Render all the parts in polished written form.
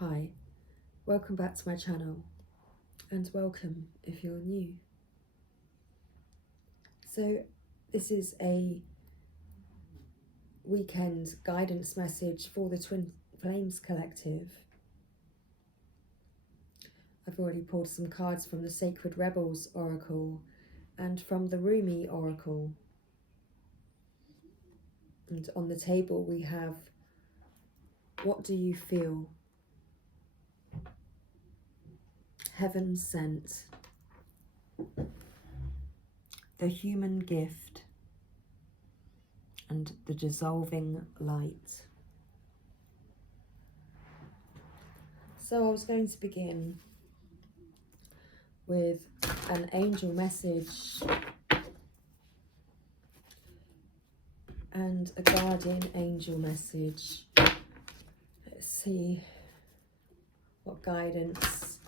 Hi, welcome back to my channel and welcome if you're new. So this is a weekend guidance message for the Twin Flames Collective. I've already pulled some cards from the Sacred Rebels Oracle and from the Rumi Oracle. And on the table we have, what do you feel? Heaven sent. The human gift. And the dissolving light. So I was going to begin with an angel message and a guardian angel message. Let's see what guidance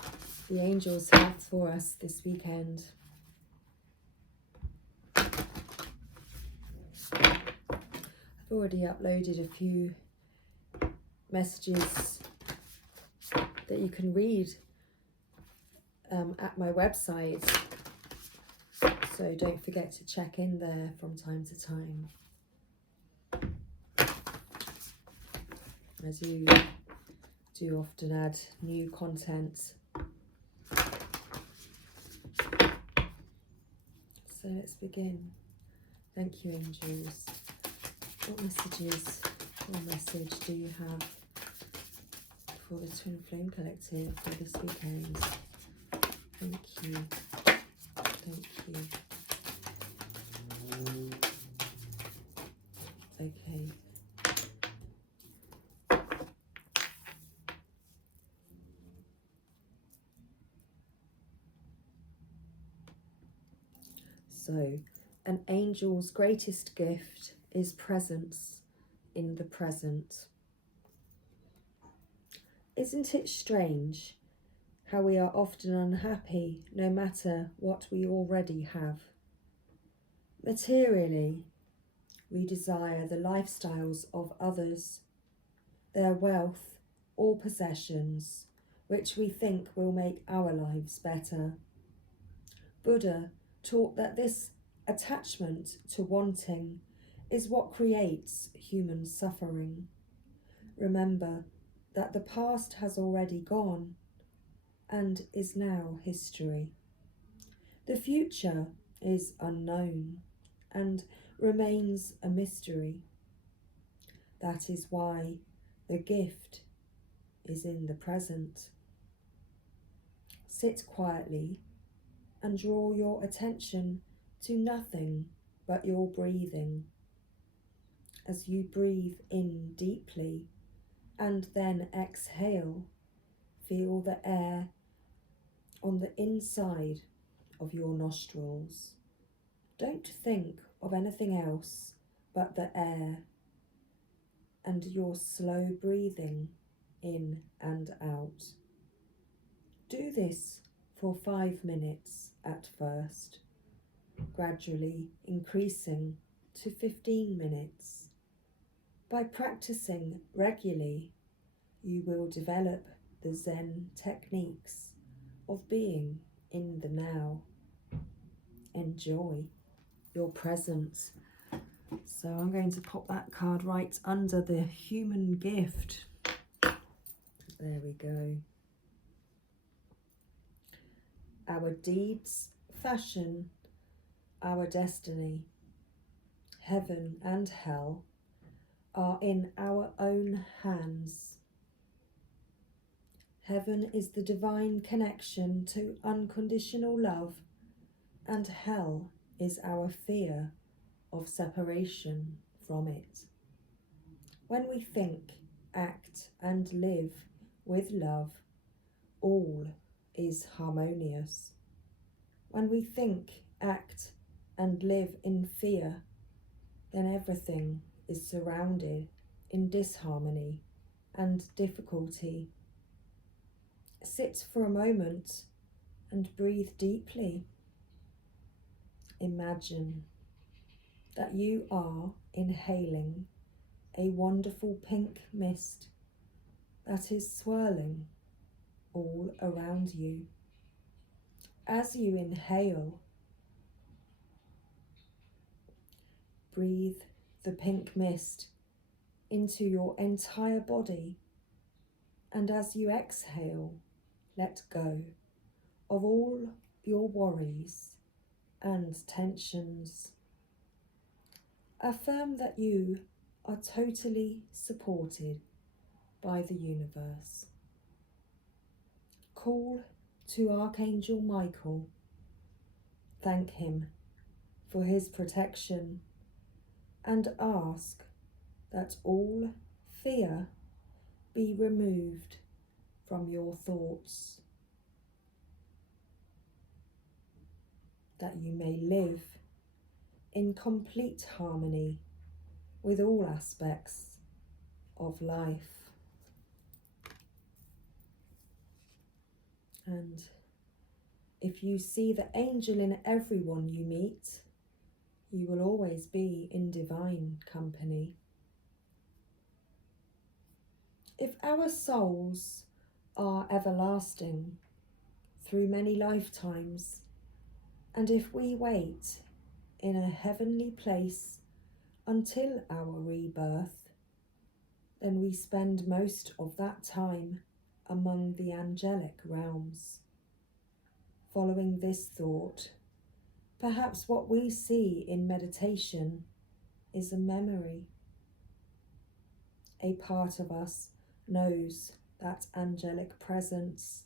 the angels have for us this weekend. I've already uploaded a few messages that you can read at my website, so don't forget to check in there from time to time. I do often add new content. So let's begin. Thank you, angels. What messages or message do you have for the Twin Flame Collective for this weekend? Thank you. Thank you. Okay. So, an angel's greatest gift is presence in the present. Isn't it strange how we are often unhappy no matter what we already have? Materially, we desire the lifestyles of others, their wealth or possessions, which we think will make our lives better. Buddha taught that this attachment to wanting is what creates human suffering. Remember that the past has already gone and is now history. The future is unknown and remains a mystery. That is why the gift is in the present. Sit quietly and draw your attention to nothing but your breathing. As you breathe in deeply and then exhale, feel the air on the inside of your nostrils. Don't think of anything else but the air and your slow breathing in and out. Do this for 5 minutes at first, gradually increasing to 15 minutes. By practicing regularly, you will develop the Zen techniques of being in the now. Enjoy your present. So I'm going to pop that card right under the human gift. There we go. Our deeds fashion our destiny. Heaven and hell are in our own hands. Heaven is the divine connection to unconditional love, and hell is our fear of separation from it. When we think, act, and live with love, all is harmonious. When we think, act, and live in fear, then everything is surrounded in disharmony and difficulty. Sit for a moment and breathe deeply. Imagine that you are inhaling a wonderful pink mist that is swirling all around you. As you inhale, breathe the pink mist into your entire body, and as you exhale, let go of all your worries and tensions. Affirm that you are totally supported by the universe. Call to Archangel Michael. Thank him for his protection and ask that all fear be removed from your thoughts, that you may live in complete harmony with all aspects of life. And if you see the angel in everyone you meet, you will always be in divine company. If our souls are everlasting through many lifetimes, and if we wait in a heavenly place until our rebirth, then we spend most of that time among the angelic realms. Following this thought, perhaps what we see in meditation is a memory. A part of us knows that angelic presence,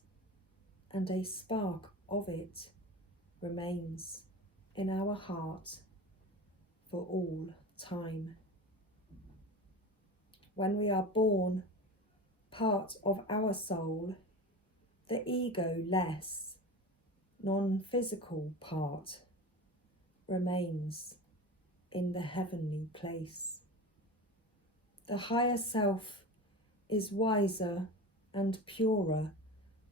and a spark of it remains in our heart for all time. When we are born, part of our soul, the ego-less, non-physical part, remains in the heavenly place. The higher self is wiser and purer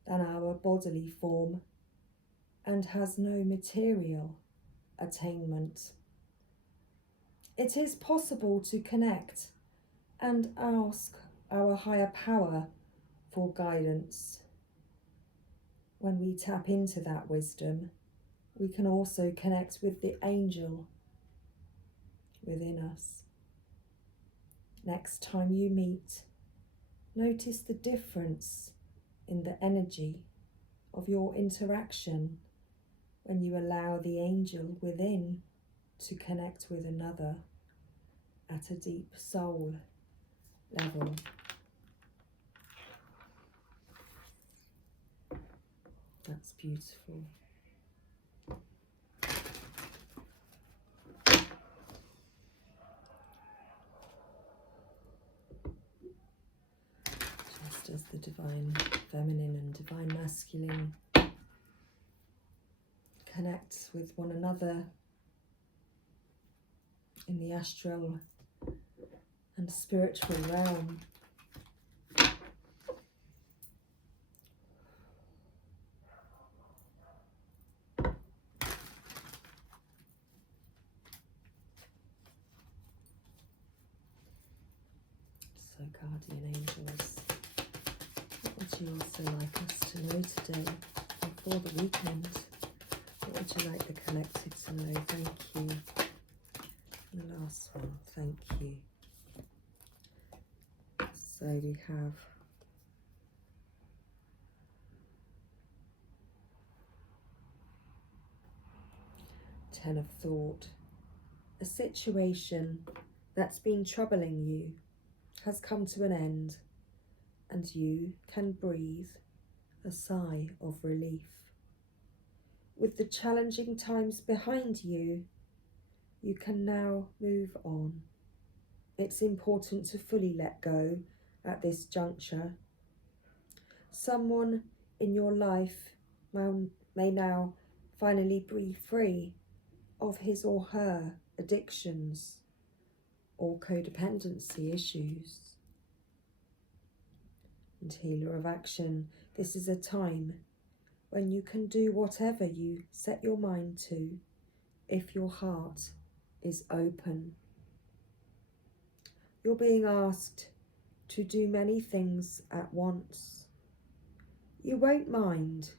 than our bodily form and has no material attainment. It is possible to connect and ask our higher power for guidance. When we tap into that wisdom, we can also connect with the angel within us. Next time you meet, notice the difference in the energy of your interaction when you allow the angel within to connect with another at a deep soul level. That's beautiful. Just as the divine feminine and divine masculine connect with one another in the astral and spiritual realm, so guardian angels, what would you also like us to know today before the weekend? What would you like the collective to know? Thank you. And the last one, thank you. So we have Ten of Thought. A situation that's been troubling you has come to an end, and you can breathe a sigh of relief. With the challenging times behind you, you can now move on. It's important to fully let go at this juncture. Someone in your life may now finally be free of his or her addictions or codependency issues. And Healer of Action, this is a time when you can do whatever you set your mind to if your heart is open. You're being asked to do many things at once. You won't mind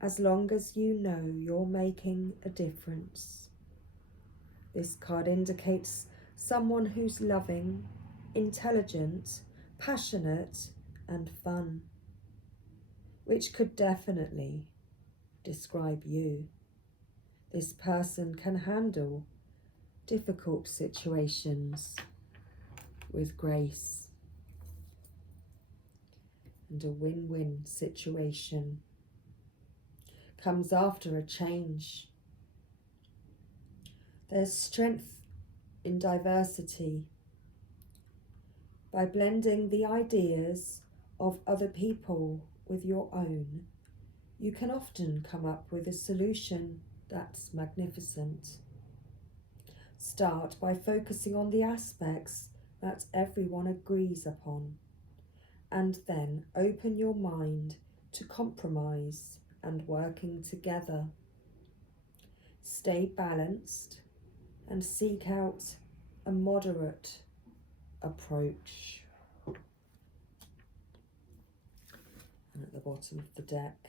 as long as you know you're making a difference. This card indicates someone who's loving, intelligent, passionate, and fun, which could definitely describe you. This person can handle difficult situations with grace, and a win-win situation comes after a change. There's strength in diversity. By blending the ideas of other people with your own, you can often come up with a solution that's magnificent. Start by focusing on the aspects that everyone agrees upon, and then open your mind to compromise and working together. Stay balanced and seek out a moderate approach. And at the bottom of the deck,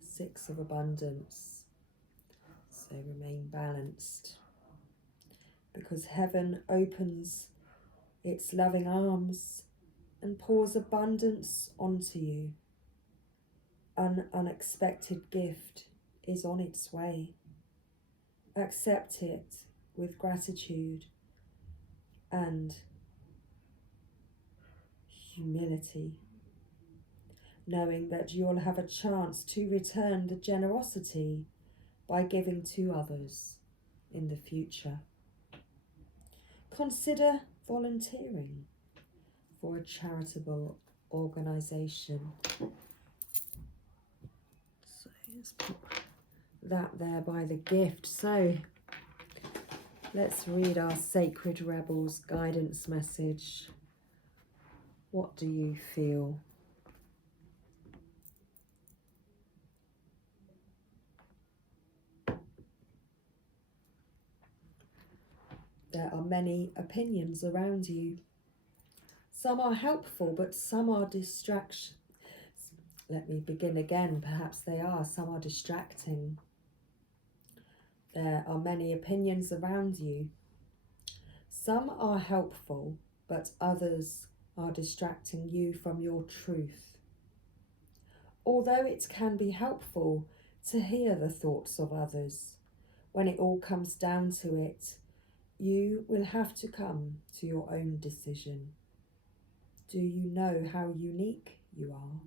6 of Abundance. So remain balanced, because heaven opens its loving arms and pours abundance onto you. An unexpected gift is on its way. Accept it with gratitude and humility, knowing that you'll have a chance to return the generosity by giving to others in the future. Consider volunteering for a charitable organisation. So let's put that there by the gift. So let's read our Sacred Rebels guidance message. What do you feel? There are many opinions around you. Some are helpful, but some are distractions. Let me begin again. Perhaps they are. Some are distracting. There are many opinions around you. Some are helpful, but others are distracting you from your truth. Although it can be helpful to hear the thoughts of others, when it all comes down to it, you will have to come to your own decision. Do you know how unique you are?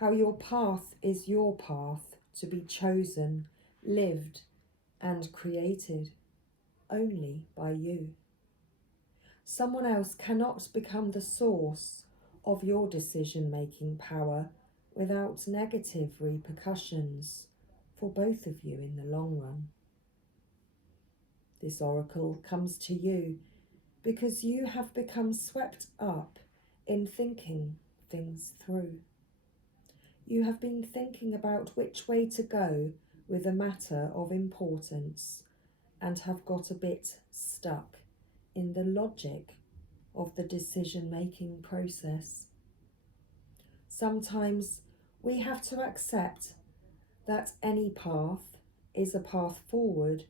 How your path is your path to be chosen, lived, and created only by you. Someone else cannot become the source of your decision-making power without negative repercussions for both of you in the long run. This oracle comes to you because you have become swept up in thinking things through. You have been thinking about which way to go with a matter of importance and have got a bit stuck in the logic of the decision-making process. Sometimes we have to accept that any path is a path forward,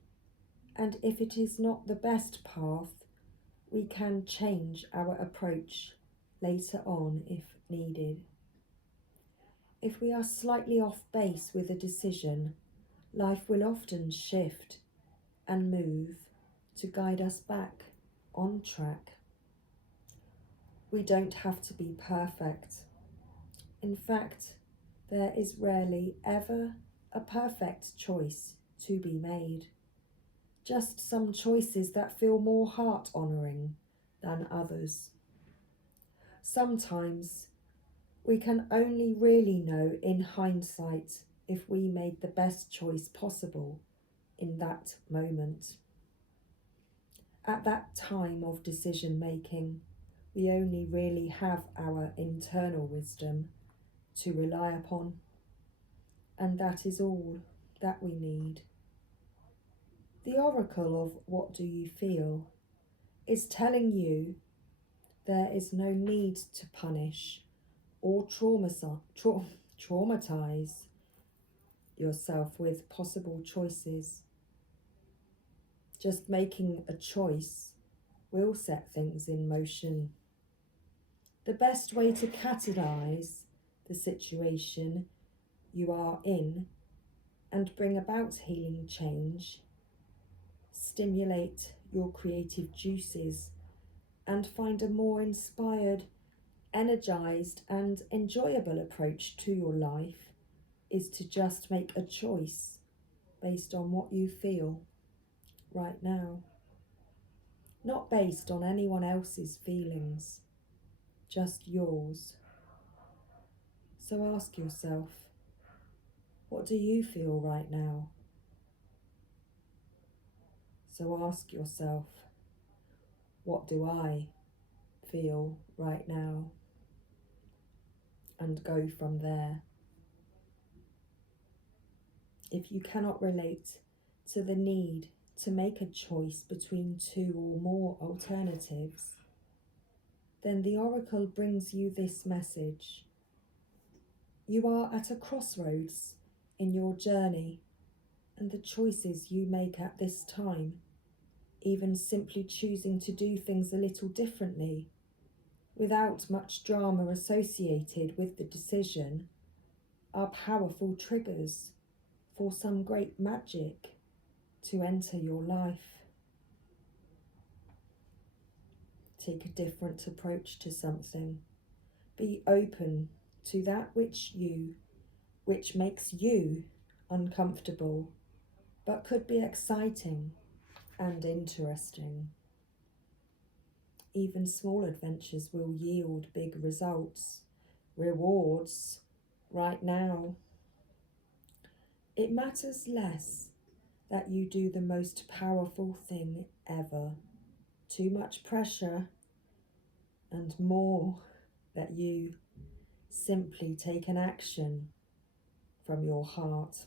and if it is not the best path, we can change our approach later on if needed. If we are slightly off base with a decision, life will often shift and move to guide us back on track. We don't have to be perfect. In fact, there is rarely ever a perfect choice to be made. Just some choices that feel more heart-honouring than others. Sometimes we can only really know in hindsight if we made the best choice possible in that moment. At that time of decision making, we only really have our internal wisdom to rely upon, and that is all that we need. The oracle of What Do You Feel is telling you There is no need to punish or traumatize yourself with possible choices. Just making a choice will set things in motion. The best way to catalyse the situation you are in and bring about healing change, stimulate your creative juices and find a more inspired, energized and enjoyable approach to your life is to just make a choice based on what you feel right now, not based on anyone else's feelings, just yours. So ask yourself, what do you feel right now? So ask yourself, what do I feel right now? And go from there. If you cannot relate to the need to make a choice between two or more alternatives, then the oracle brings you this message. You are at a crossroads in your journey, and the choices you make at this time, even simply choosing to do things a little differently, without much drama associated with the decision, are powerful triggers for some great magic to enter your life. Take a different approach to something. Be open to that which makes you uncomfortable, but could be exciting and interesting. Even small adventures will yield big results, rewards right now. It matters less that you do the most powerful thing ever. Too much pressure, and more that you simply take an action from your heart.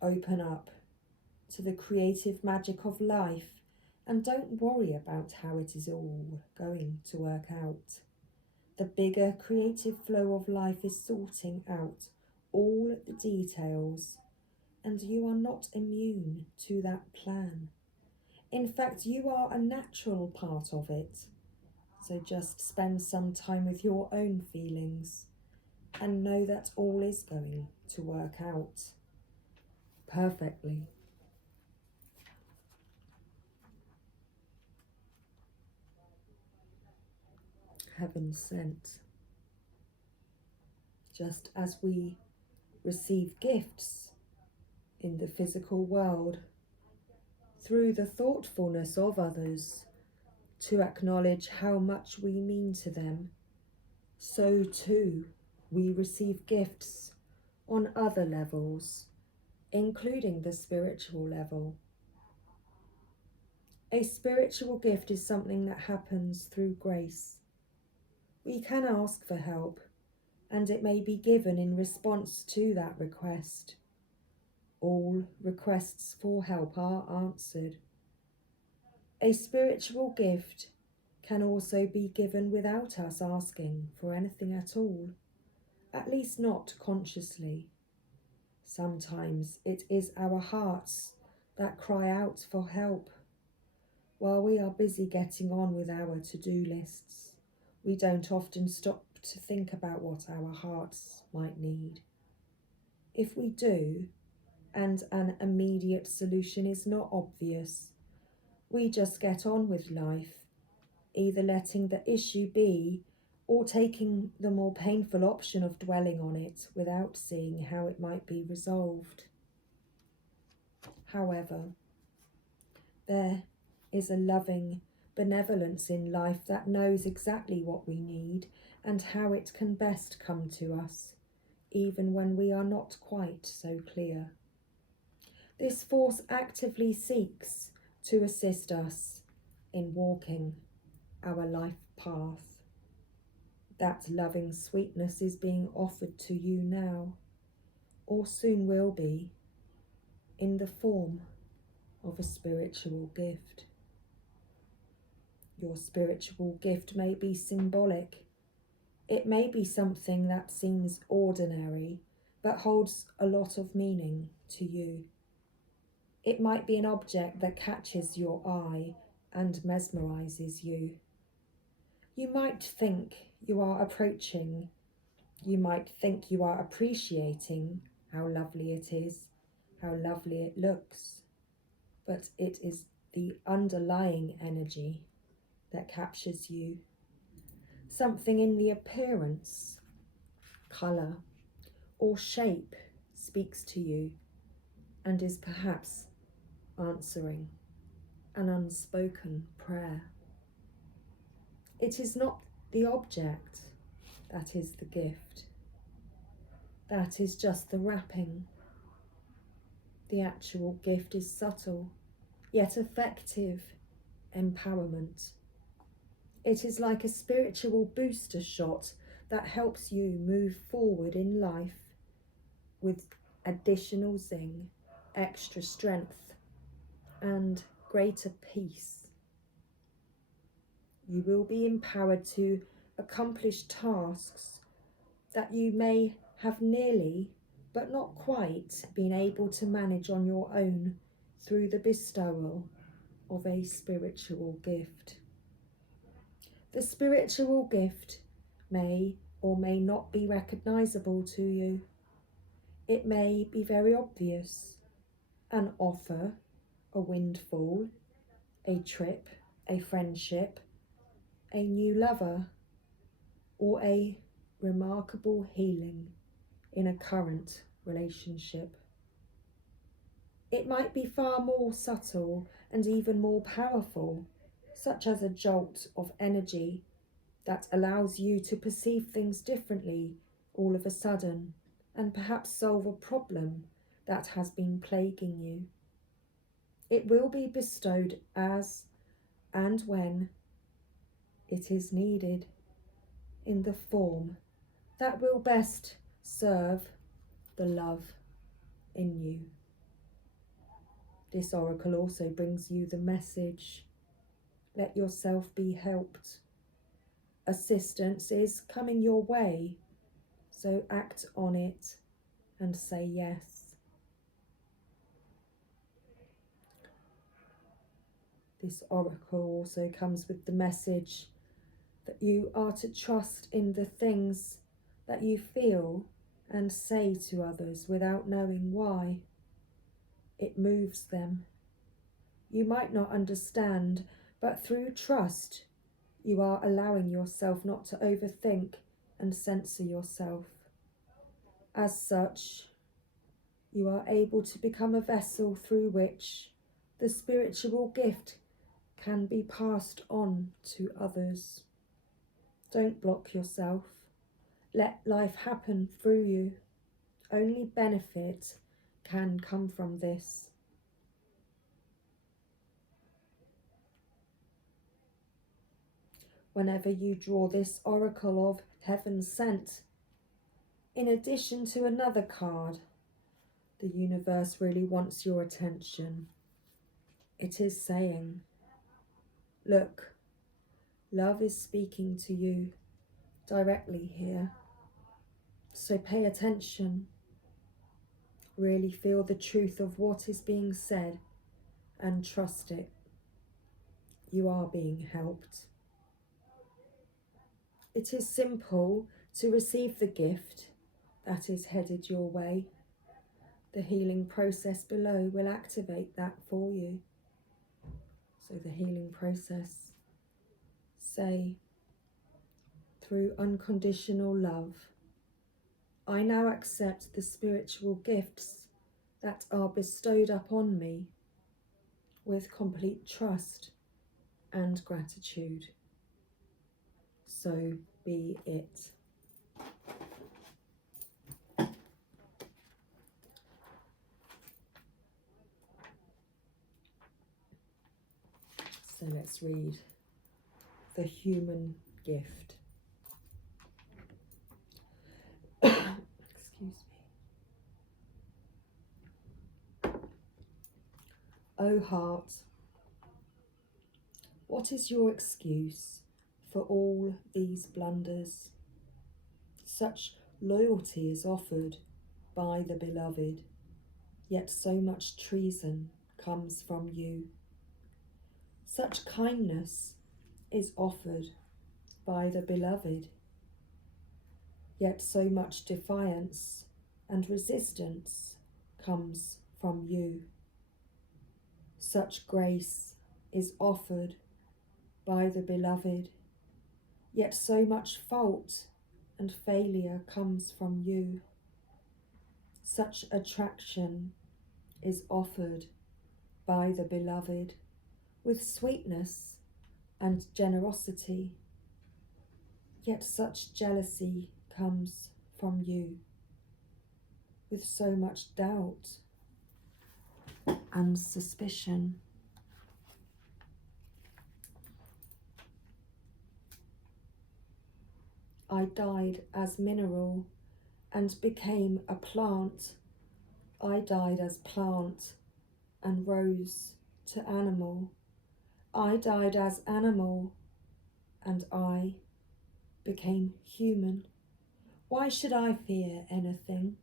Open up to the creative magic of life and don't worry about how it is all going to work out. The bigger creative flow of life is sorting out all the details, and you are not immune to that plan. In fact, you are a natural part of it. So just spend some time with your own feelings and know that all is going to work out perfectly. Heaven sent. Just as we receive gifts in the physical world through the thoughtfulness of others to acknowledge how much we mean to them, so too we receive gifts on other levels, including the spiritual level. A spiritual gift is something that happens through grace. We can ask for help, and it may be given in response to that request. All requests for help are answered. A spiritual gift can also be given without us asking for anything at all, at least not consciously. Sometimes it is our hearts that cry out for help. While we are busy getting on with our to-do lists, we don't often stop to think about what our hearts might need. If we do, and an immediate solution is not obvious, we just get on with life, either letting the issue be or taking the more painful option of dwelling on it without seeing how it might be resolved. However, there is a loving benevolence in life that knows exactly what we need and how it can best come to us, even when we are not quite so clear. This force actively seeks to assist us in walking our life path. That loving sweetness is being offered to you now, or soon will be, in the form of a spiritual gift. Your spiritual gift may be symbolic. It may be something that seems ordinary, but holds a lot of meaning to you. It might be an object that catches your eye and mesmerizes you. You might think you are approaching, you might think you are appreciating how lovely it is, how lovely it looks, but it is the underlying energy that captures you. Something in the appearance, colour, or shape speaks to you and is perhaps answering an unspoken prayer. It is not the object that is the gift. That is just the wrapping. The actual gift is subtle, yet effective empowerment. It is like a spiritual booster shot that helps you move forward in life with additional zing, extra strength, and greater peace. You will be empowered to accomplish tasks that you may have nearly, but not quite, been able to manage on your own through the bestowal of a spiritual gift. The spiritual gift may or may not be recognisable to you. It may be very obvious, an offer, a windfall, a trip, a friendship, a new lover, or a remarkable healing in a current relationship. It might be far more subtle and even more powerful, such as a jolt of energy that allows you to perceive things differently all of a sudden and perhaps solve a problem that has been plaguing you. It will be bestowed as and when it is needed, in the form that will best serve the love in you. This oracle also brings you the message, let yourself be helped. Assistance is coming your way, so act on it and say yes. This oracle also comes with the message that you are to trust in the things that you feel and say to others without knowing why. It moves them. You might not understand, but through trust, you are allowing yourself not to overthink and censor yourself. As such, you are able to become a vessel through which the spiritual gift can be passed on to others. Don't block yourself. Let life happen through you. Only benefit can come from this. Whenever you draw this oracle of heaven sent, in addition to another card, the universe really wants your attention. It is saying, look, love is speaking to you directly here. So pay attention. Really feel the truth of what is being said and trust it. You are being helped. It is simple to receive the gift that is headed your way. The healing process below will activate that for you. So the healing process, say, through unconditional love, I now accept the spiritual gifts that are bestowed upon me with complete trust and gratitude. So be it. So let's read the human gift. Excuse me. O heart, What is your excuse for all these blunders? Such loyalty is offered by the beloved, yet so much treason comes from you. Such kindness is offered by the beloved, yet so much defiance and resistance comes from you. Such grace is offered by the beloved, yet so much fault and failure comes from you. Such attraction is offered by the beloved, with sweetness and generosity, yet such jealousy comes from you, with so much doubt and suspicion. I died as mineral and became a plant. I died as plant and rose to animal. I died as animal and I became human. Why should I fear anything?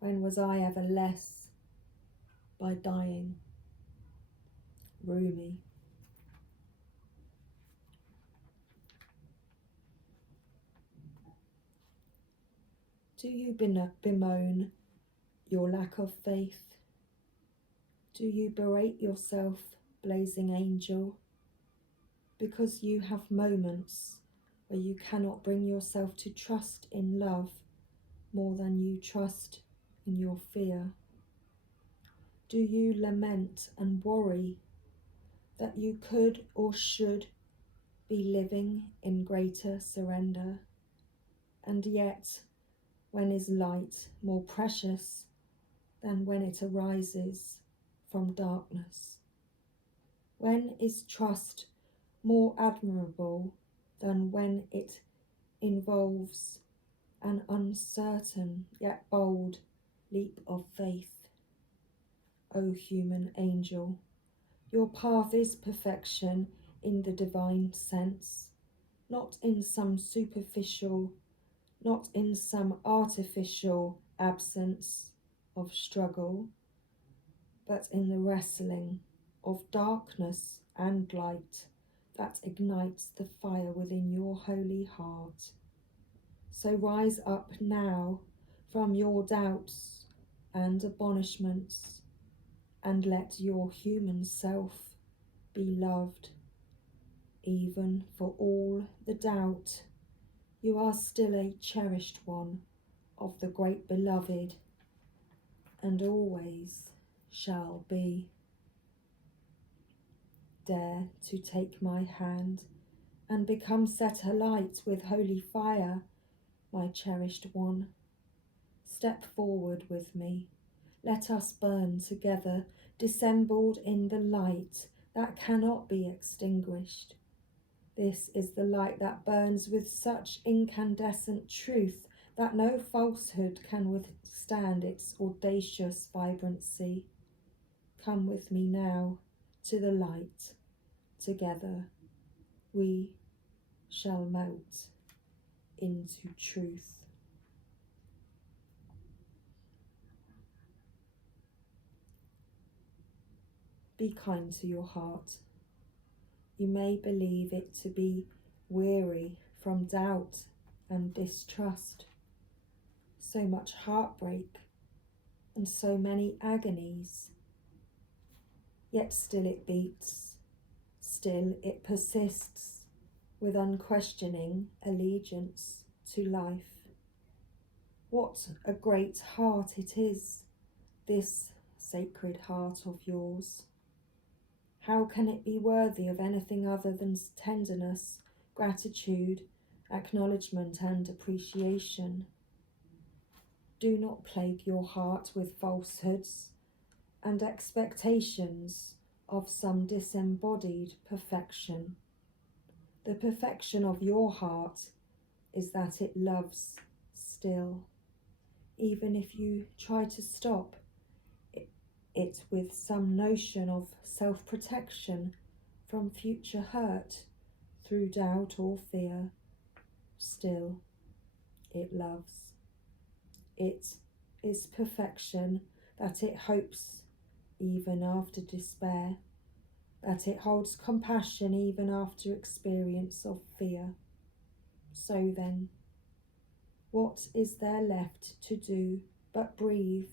When was I ever less by dying? Rumi. Do you bemoan your lack of faith? Do you berate yourself, blazing angel, because you have moments where you cannot bring yourself to trust in love more than you trust in your fear? Do you lament and worry that you could or should be living in greater surrender? And yet, when is light more precious than when it arises from darkness? When is trust more admirable than when it involves an uncertain yet bold leap of faith? O human angel, your path is perfection in the divine sense, not in some superficial, not in some artificial absence of struggle, but in the wrestling of darkness and light that ignites the fire within your holy heart. So rise up now from your doubts and admonishments, and let your human self be loved. Even for all the doubt, you are still a cherished one of the great beloved, and always shall be. Dare to take my hand and become set alight with holy fire, my cherished one. Step forward with me. Let us burn together, dissembled in the light that cannot be extinguished. This is the light that burns with such incandescent truth that no falsehood can withstand its audacious vibrancy. Come with me now to the light. Together we shall melt into truth. Be kind to your heart. You may believe it to be weary from doubt and distrust. So much heartbreak and so many agonies. Yet still it beats, still it persists with unquestioning allegiance to life. What a great heart it is, this sacred heart of yours. How can it be worthy of anything other than tenderness, gratitude, acknowledgement and appreciation? Do not plague your heart with falsehoods and expectations of some disembodied perfection. The perfection of your heart is that it loves still, even if you try to stop it with some notion of self-protection from future hurt through doubt or fear, still it loves. It is perfection, that it hopes even after despair, that it holds compassion even after experience of fear. So then, what is there left to do but breathe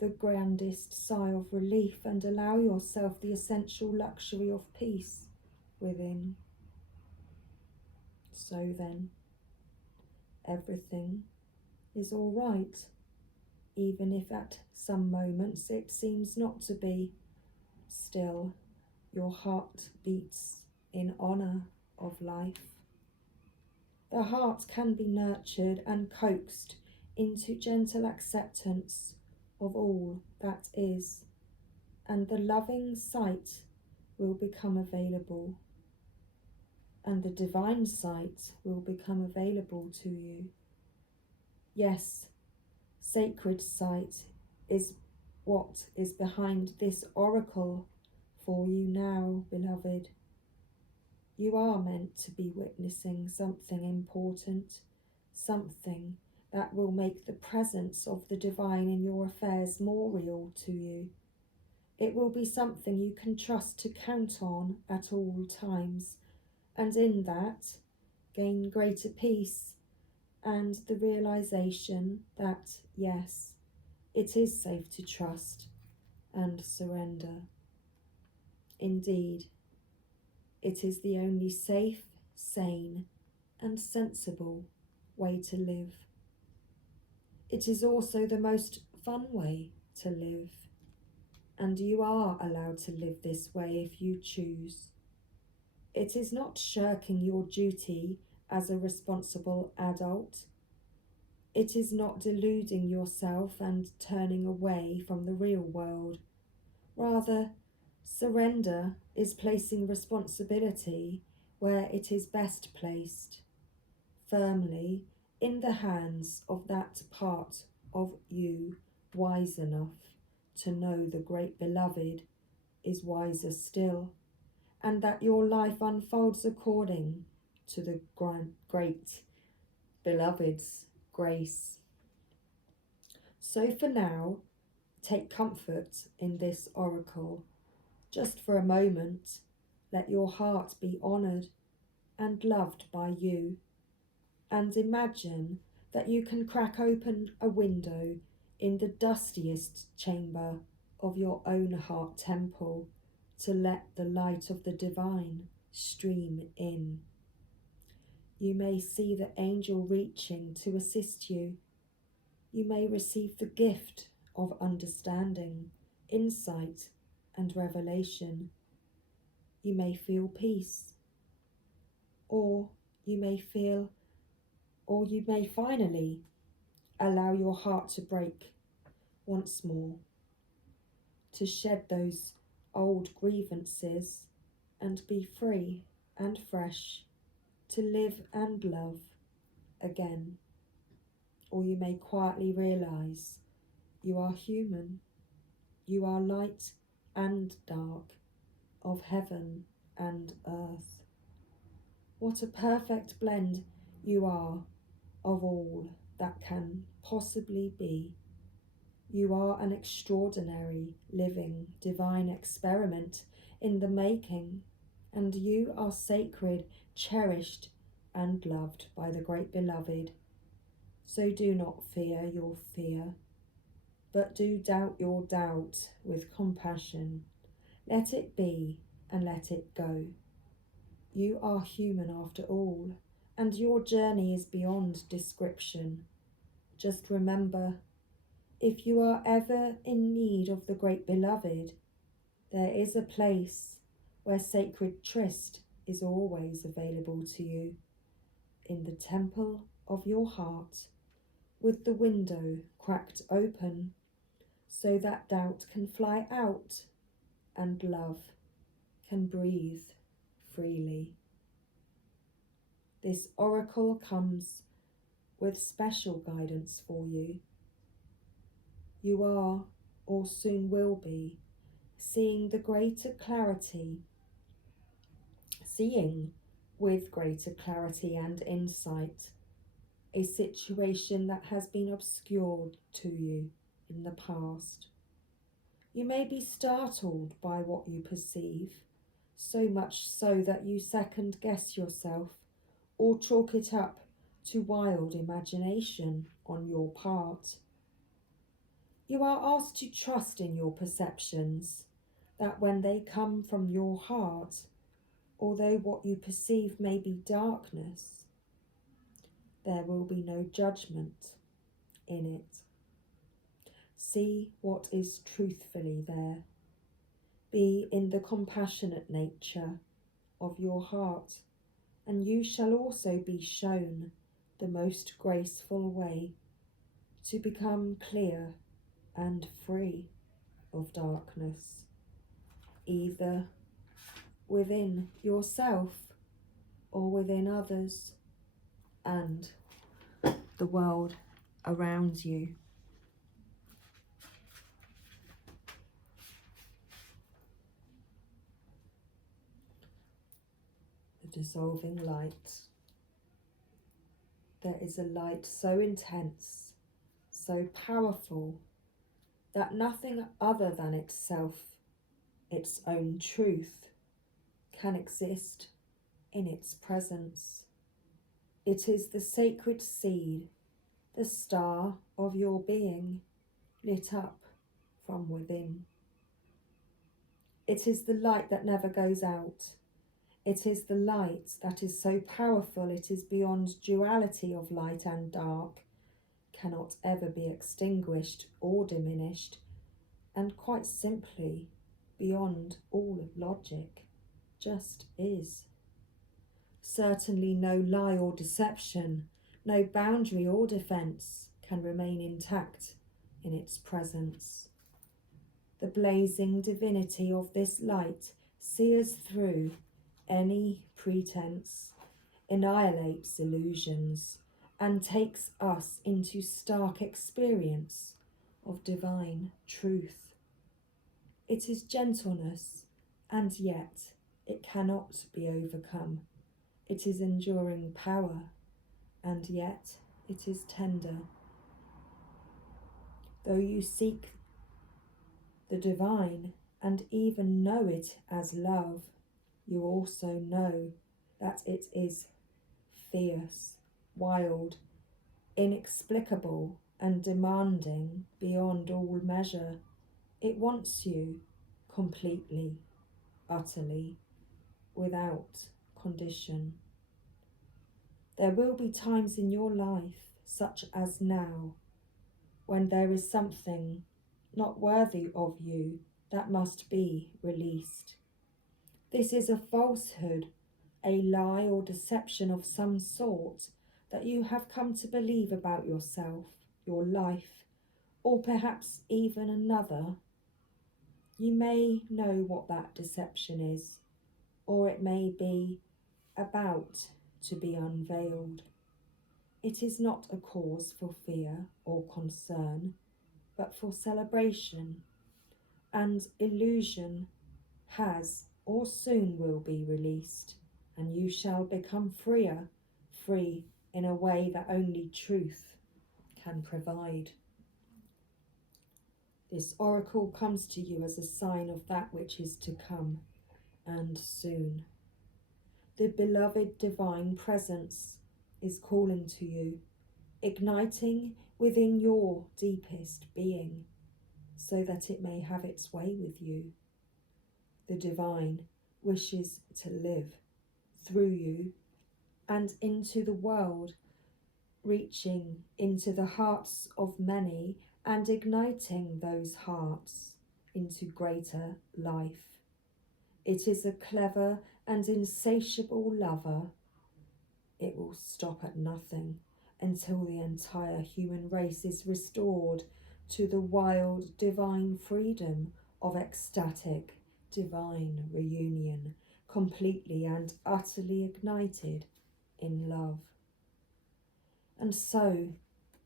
the grandest sigh of relief and allow yourself the essential luxury of peace within? So then, everything is all right, even if at some moments it seems not to be. Still, your heart beats in honour of life. The heart can be nurtured and coaxed into gentle acceptance of all that is, and the loving sight will become available, and the divine sight will become available to you. Yes, sacred sight is what is behind this oracle for you now, beloved. You are meant to be witnessing something important, something that will make the presence of the divine in your affairs more real to you. It will be something you can trust to count on at all times, and in that, gain greater peace and the realization that, yes, it is safe to trust and surrender. Indeed, it is the only safe, sane, and sensible way to live. It is also the most fun way to live, and you are allowed to live this way if you choose. It is not shirking your duty as a responsible adult. It is not deluding yourself and turning away from the real world. Rather, surrender is placing responsibility where it is best placed, firmly in the hands of that part of you wise enough to know the great beloved is wiser still, and that your life unfolds according to the great beloved's grace. So for now, take comfort in this oracle. Just for a moment, let your heart be honoured and loved by you, and imagine that you can crack open a window in the dustiest chamber of your own heart temple to let the light of the divine stream in. You may see the angel reaching to assist you. You may receive the gift of understanding, insight, and revelation. You may feel peace, or you may finally allow your heart to break once more, to shed those old grievances and be free and fresh, to live and love again. Or you may quietly realize you are human, you are light and dark, of heaven and earth. What a perfect blend you are of all that can possibly be. You are an extraordinary, living, divine experiment in the making, and you are sacred, cherished, and loved by the great beloved. So do not fear your fear, but do doubt your doubt with compassion. Let it be and let it go. You are human after all, and your journey is beyond description. Just remember, if you are ever in need of the great beloved, there is a place where sacred tryst is always available to you, in the temple of your heart, with the window cracked open, so that doubt can fly out and love can breathe freely. This oracle comes with special guidance for you. You are, or soon will be, seeing the greater clarity seeing with greater clarity and insight a situation that has been obscured to you in the past. You may be startled by what you perceive, so much so that you second guess yourself or chalk it up to wild imagination on your part. You are asked to trust in your perceptions, that when they come from your heart, although what you perceive may be darkness, there will be no judgment in it. See what is truthfully there. Be in the compassionate nature of your heart, and you shall also be shown the most graceful way to become clear and free of darkness, either within yourself or within others and the world around you. The dissolving light. There is a light so intense, so powerful, that nothing other than itself, its own truth, can exist in its presence. It is the sacred seed, the star of your being, lit up from within. It is the light that never goes out. It is the light that is so powerful it is beyond duality of light and dark, cannot ever be extinguished or diminished, and quite simply beyond all of logic, just is. Certainly no lie or deception, no boundary or defence can remain intact in its presence. The blazing divinity of this light sears through any pretense, annihilates illusions, and takes us into stark experience of divine truth. It is gentleness, and yet it cannot be overcome. It is enduring power, and yet it is tender. Though you seek the divine and even know it as love, you also know that it is fierce, wild, inexplicable, and demanding beyond all measure. It wants you completely, utterly, without condition. There will be times in your life, such as now, when there is something not worthy of you that must be released. This is a falsehood, a lie or deception of some sort that you have come to believe about yourself, your life, or perhaps even another. You may know what that deception is, or it may be about to be unveiled. It is not a cause for fear or concern, but for celebration, and illusion has or soon will be released, and you shall become freer, free in a way that only truth can provide. This oracle comes to you as a sign of that which is to come, and soon. The beloved divine presence is calling to you, igniting within your deepest being, so that it may have its way with you. The divine wishes to live through you and into the world, reaching into the hearts of many and igniting those hearts into greater life. It is a clever and insatiable lover. It will stop at nothing until the entire human race is restored to the wild divine freedom of ecstatic divine reunion, completely and utterly ignited in love. And so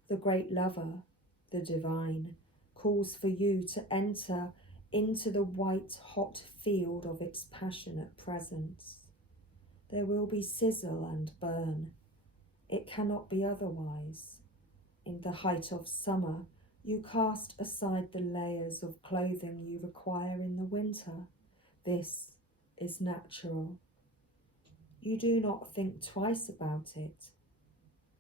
the great lover, the divine, calls for you to enter into the white hot field of its passionate presence. There will be sizzle and burn. It cannot be otherwise. In the height of summer, you cast aside the layers of clothing you require in the winter. This is natural. You do not think twice about it.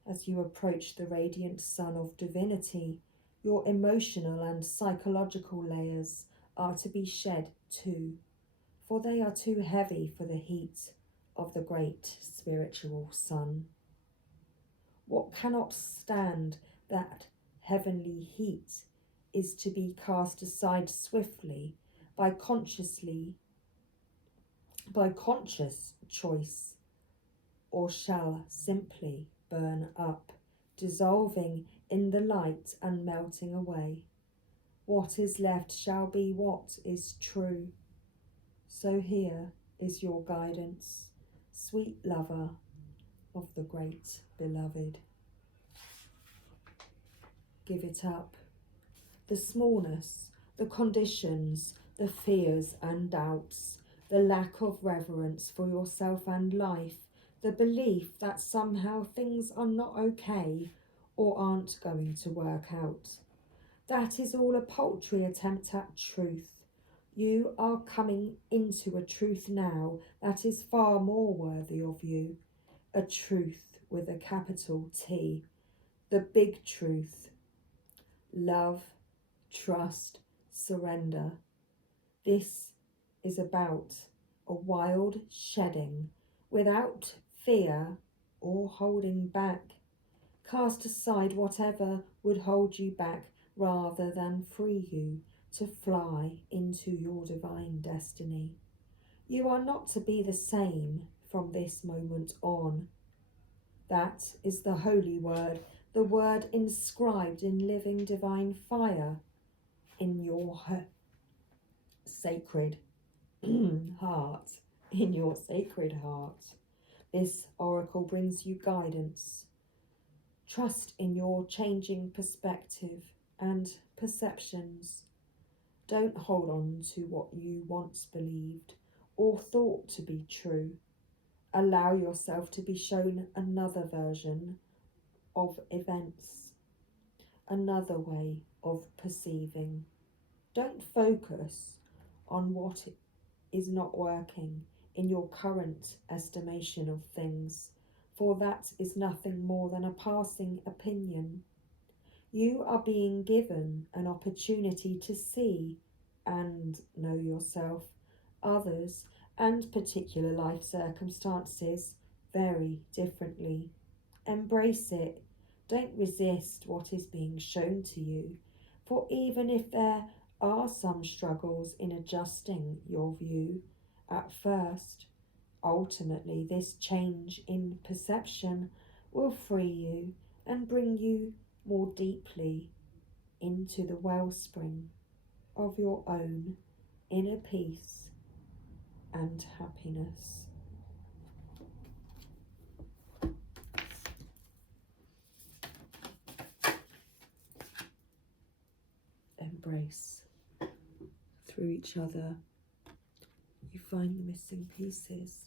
As you approach the radiant sun of divinity, your emotional and psychological layers are to be shed too, for they are too heavy for the heat of the great spiritual sun. What cannot stand that heavenly heat is to be cast aside swiftly by conscious choice, or shall simply burn up, dissolving in the light and melting away. What is left shall be what is true. So here is your guidance, sweet lover of the great beloved. Give it up. The smallness, the conditions, the fears and doubts, the lack of reverence for yourself and life, the belief that somehow things are not okay or aren't going to work out. That is all a paltry attempt at truth. You are coming into a truth now that is far more worthy of you, a truth with a capital T, the big truth. Love, trust, surrender. This is about a wild shedding without fear or holding back. Cast aside whatever would hold you back rather than free you to fly into your divine destiny. You are not to be the same from this moment on. That is the holy word, the word inscribed in living divine fire in your sacred heart, in your sacred heart. This oracle brings you guidance. Trust in your changing perspective and perceptions. Don't hold on to what you once believed or thought to be true. Allow yourself to be shown another version of events, another way of perceiving. Don't focus on what is not working in your current estimation of things, for that is nothing more than a passing opinion. You are being given an opportunity to see and know yourself, others, and particular life circumstances very differently. Embrace it. Don't resist what is being shown to you, for even if there are some struggles in adjusting your view at first, ultimately this change in perception will free you and bring you more deeply into the wellspring of your own inner peace and happiness. Embrace. Through each other, you find the missing pieces.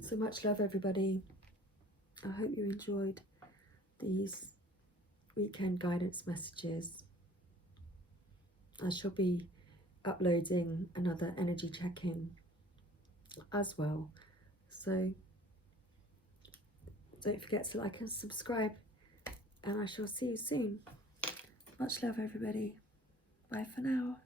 So much love, everybody. I hope you enjoyed these weekend guidance messages. I shall be uploading another energy check-in as well. So don't forget to like and subscribe, and I shall see you soon. Much love, everybody. Bye for now.